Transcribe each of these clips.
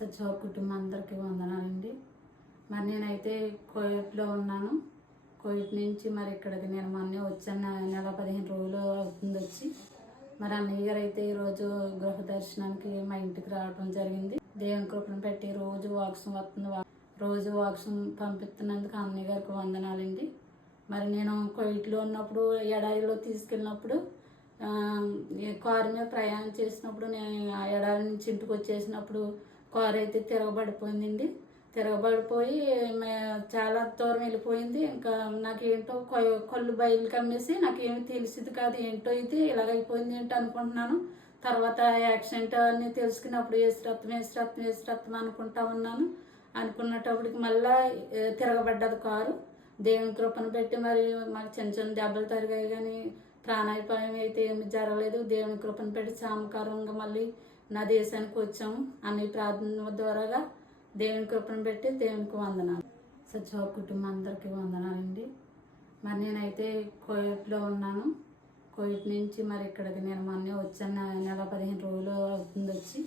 సచివ కుటుంబం అందరికీ వందనాలండి. మరి నేనైతే కోవిడ్లో ఉన్నాను. కోవిడ్ నుంచి మరి ఇక్కడికి నేను మొన్నే వచ్చాను. నెల 15 రోజులు అవుతుంది వచ్చి. మరి అన్నయ్య గారు అయితే ఈరోజు గృహ దర్శనానికి మా ఇంటికి రావడం జరిగింది. దేవుని కృపను పెట్టి రోజు వాక్సం వస్తుంది, రోజు వాక్సం పంపిస్తున్నందుకు అన్నయ్య గారికి వందనాలండి. మరి నేను కోవిడ్లో ఉన్నప్పుడు ఎడారిలో తీసుకెళ్ళినప్పుడు కారు మీద ప్రయాణం చేసినప్పుడు నేను ఆ ఎడారి నుంచి ఇంటికి వచ్చేసినప్పుడు కారు అయితే తిరగబడిపోయిందండి. తిరగబడిపోయి చాలా దూరం వెళ్ళిపోయింది. ఇంకా నాకేంటో కళ్ళు బయలు కమ్మేసి నాకేమి తెలిసింది కాదు, ఏంటో ఇది ఇలాగైపోయింది ఏంటో అనుకుంటున్నాను. తర్వాత యాక్సిడెంట్ అని తెలుసుకున్నప్పుడు వేసి రక్తం అనుకుంటా ఉన్నాను. అనుకున్నప్పటికి మళ్ళీ తిరగబడ్డది కారు. దేవుని కృపను పెట్టి మరి మాకు చిన్న చిన్న దెబ్బలు తరిగాయి, కానీ ప్రాణాపాయం అయితే ఏమి జరగలేదు. దేవుని కృపను పెట్టి సామకారంగా మళ్ళీ నా దేశానికి వచ్చాము. అన్ని ప్రార్థన ద్వారాగా దేవుని కృపను పెట్టి దేవునికి వందనాలు. సచివ కుటుంబం అందరికీ వందనాలండి. మరి నేనైతే కోవిడ్లో ఉన్నాను. కోవిడ్ నుంచి మరి ఇక్కడికి నేను మొన్నే వచ్చాను. నెల 15 రోజులు అవుతుంది వచ్చి.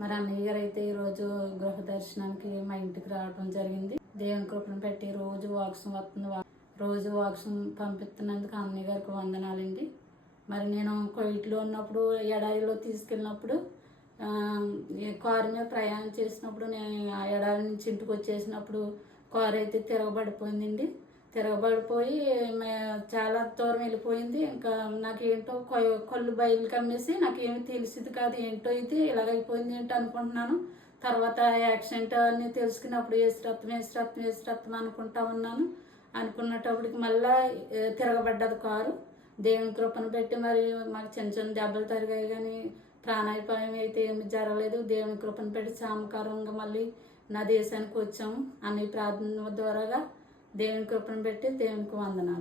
మరి అన్నయ్య గారు అయితే ఈరోజు గృహ దర్శనానికి మా ఇంటికి రావడం జరిగింది. దేవుని కృపను పెట్టి రోజు వాక్సం వస్తుంది, రోజు వాక్సం పంపిస్తున్నందుకు అన్నయ్య గారికి వందనాలండి. మరి నేను కోవిడ్లో ఉన్నప్పుడు ఎడారిలో తీసుకెళ్ళినప్పుడు కారు మీద ప్రయాణం చేసినప్పుడు నేను ఆ ఎడారి నుంచి ఇంటికి వచ్చేసినప్పుడు కారు అయితే తిరగబడిపోయిందండి. తిరగబడిపోయి చాలా దూరం వెళ్ళిపోయింది. ఇంకా నాకేంటో కళ్ళు బయలు కమ్మేసి నాకేమి తెలిసింది కాదు, ఏంటో ఇది ఇలాగైపోయింది ఏంటో అనుకుంటున్నాను. తర్వాత యాక్సిడెంట్ అని తెలుసుకున్నప్పుడు వేసి రక్తం అనుకుంటా ఉన్నాను. అనుకున్నప్పటికి మళ్ళీ తిరగబడ్డది కారు. దేవుని కృపను పెట్టి మరి మాకు చిన్న చిన్న దెబ్బలు తరిగాయి, కానీ ప్రాణాపాయం అయితే ఏమి జరగలేదు. దేవుని కృపను పెట్టి సామకారంగా మళ్ళీ నా దేశానికి వచ్చాము. అన్ని ప్రార్థన ద్వారాగా దేవుని కృపను పెట్టి దేవునికి వందనాలు.